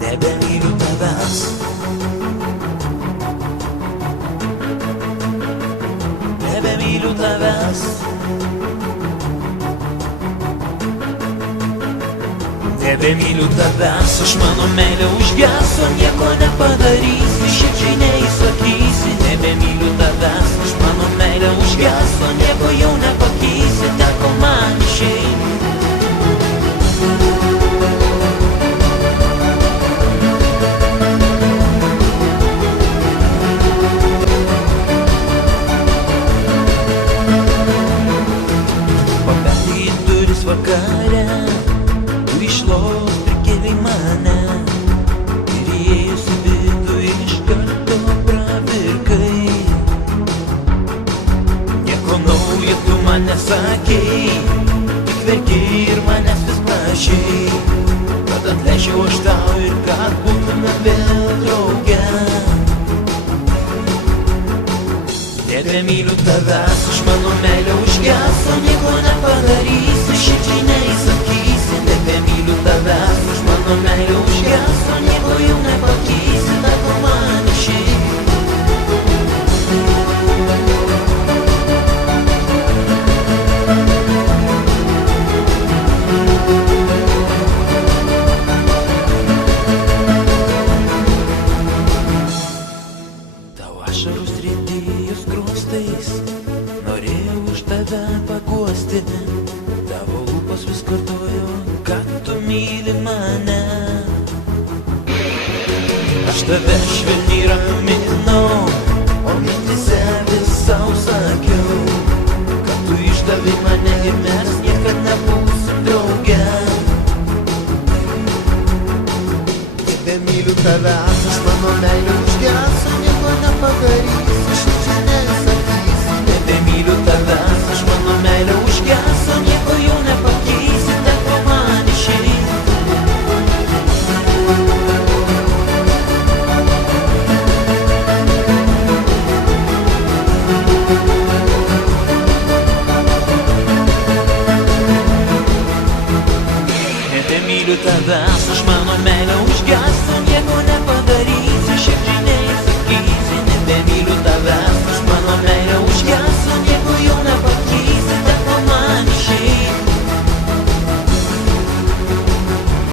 Nebemyliu tavęs, nebemyliu tavęs, nebemyliu tavęs, aš mano meilė užgeso, nieko nepadarysi, širdžiai neįsakysi. Nebemyliu tavęs, aš mano meilė užgeso, nieko jau nepakeisi, teko man išeiti. Vakare, tu iš lovos prikėlei mane ir įėjus į vidų iš karto pravirkai. Nieko naujo tu man nesakei, tik verkei ir manęs vis prašei, kad atleisčiau aš tau ir kad būtume vėl drauge. Nebemyliu tavęs, aš mano meilė užgeso, nieko nepadarysi, širdžiai neįsakysi. Nebemyliu tavęs, aš mano meilė užgeso, nieko jau nepakeisi, teko man išeiti. Tavo ašarus riedėjo skruostais, norėjau už tave paguosti. Tavo lūpos vis kartojo, kad tu myli mane. Aš tave švelniai raminau, o mintyse vis sau sakiau, kad tu išdavei mane ir mes niekad nebūsim drauge. Nebemyliu tavęs, aš mano meilė užgeso, nieko nepadarysi.